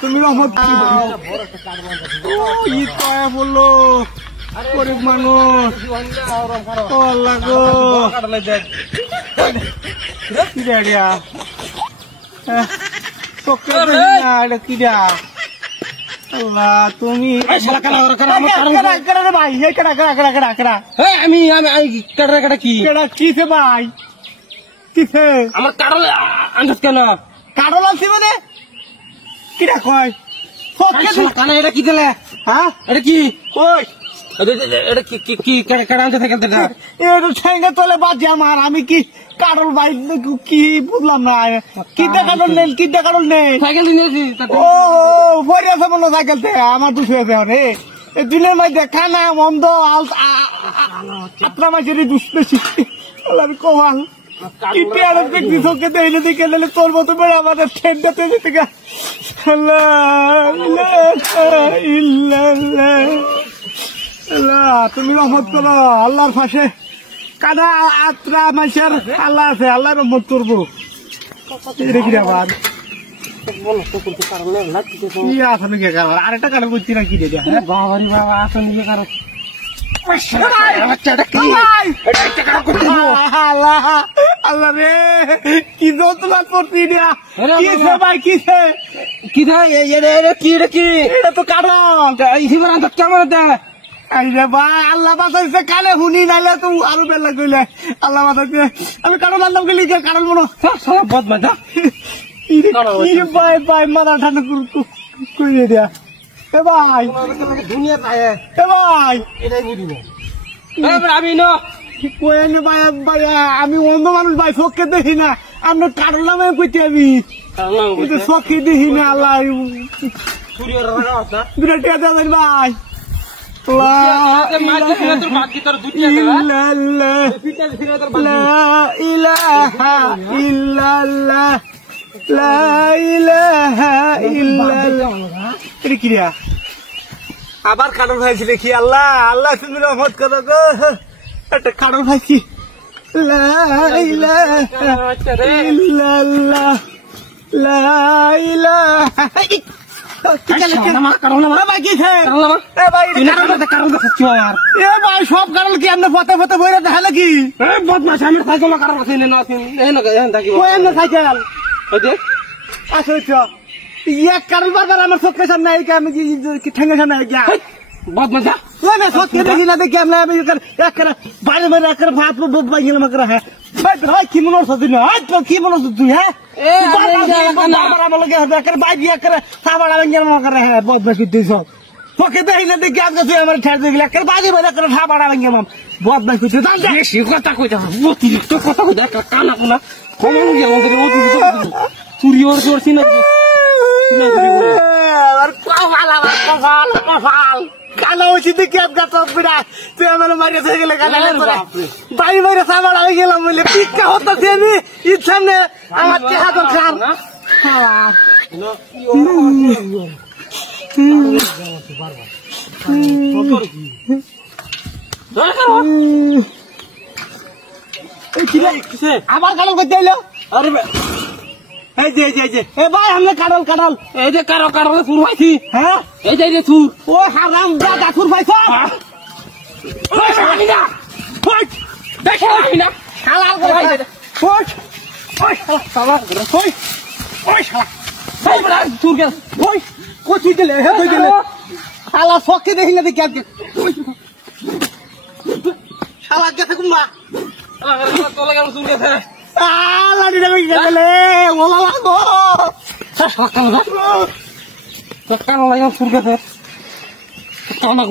তুমি রহমত বললো গরিব মানুষ আল্লাহ গো কিরা আল্লাহ তুমি ভাই আমি কিসে ভাই কিসে আমার কাটল আনছ কেন কাটল আনছি মানে কিরা কয় কানা এটা কি দিলে হ্যাঁ এটা কি কই এটা কি কাটা আনতে থাকে এটা ঠেঙ্গা তলে বাজে আমার আমি কি কাটল ভাই কি বুঝলাম না কিটা কাটল নেই কিটা কাটল নেই সাইকেল নিয়েছি ও পরে আছে বলো সাইকেল থেকে আমার দুশো আছে রে দিনের মধ্যে খানা মন্দ আত্রা মাসের দুষ বেশি আমি কমাল কিটে আর দেখছি চোখে দেখলে দিকে গেলে তোর মতো বেড়ে আমাদের ঠেন্ডাতে যেতে গা তুমি রহমত করো আল্লাহর পাশে কাদা আত্রা মাসের আল্লাহ আছে আল্লাহ রহমত করবো রেখি আবার আরেকটা কারণ করছি না কি রে বাবারি বাবা আসনি কারণ আল্লাহ রে কি তোমার করছি ভাই কিসে কি এটা তো কারণ কেমন ভাই আল্লাহ বাঁচাইছে কানে শুনি নাইলে তো আরো বেলা কইলে আল্লাহ বাঁচাইছে আমি কারণ আনলাম গেলি কারণ মনে বদমাইশ ভাই ভাই মাথা ঠান্ডা করে দিয়া এ ভাই দুনিয়া এ ভাই এটাই বুঝি না আমি না ভাই আমি অন্ধ মানুষ ভাই চোখকে দেখি না আপনার কারণ নামে কইতে আমি চোখকে দেখি না আল্লাহ ভাই আবার কারণ ভাইছি দেখি আল্লাহ আল্লাহ তুমি রহমত করো গো একটা কারণ ভাইছি সব কারণ কি আপনার পথে পথে বই দেখা নাকি বদমাস আমি সাইকেল কারণ সাইকেল আচ্ছা এক কারণ বারবার আমার চোখের সামনে আমি ঠেঙ্গের সামনে বদমাসা চোখে দেখি না দেখি আমি বাইরে বাইরে একটা ভাত বাই গেলাম হ্যাঁ কি মনে হচ্ছে তুই কি মনে হচ্ছে তুই হ্যাঁ বাইরে হ্যাঁ বদমাস তুই সব চোখে দেখি না দেখি আজকে তুই আমার ঠের দেখলি একটা বাইরে বাইরে একটা ঠাপাড়া গেলাম বদমাস করছি বেশি কথা কইতে অতিরিক্ত কথা কইতে একটা কানা কোনা কমন গেল অতিরিক্ত চুরি ওর করছি না কানা হয়েছি দেখি তুই আমার মারিয়ে থেকে গেলে বাড়ি বাইরে সাবার আমি গেলাম বলে পিকা হতাছি আমি ঈদ সামনে আমার টেহা দরকার আবার কারণ করতে এলো আরে এই যে ভাই আমরা কাটল কাটল এই যে কারো সুর পাইছি হ্যাঁ এই যে সুর ও হারাম দাদা সুর পাইছ চকি দেখি না দেখি শালা গেছে কুম্বা চুল গেছে কানা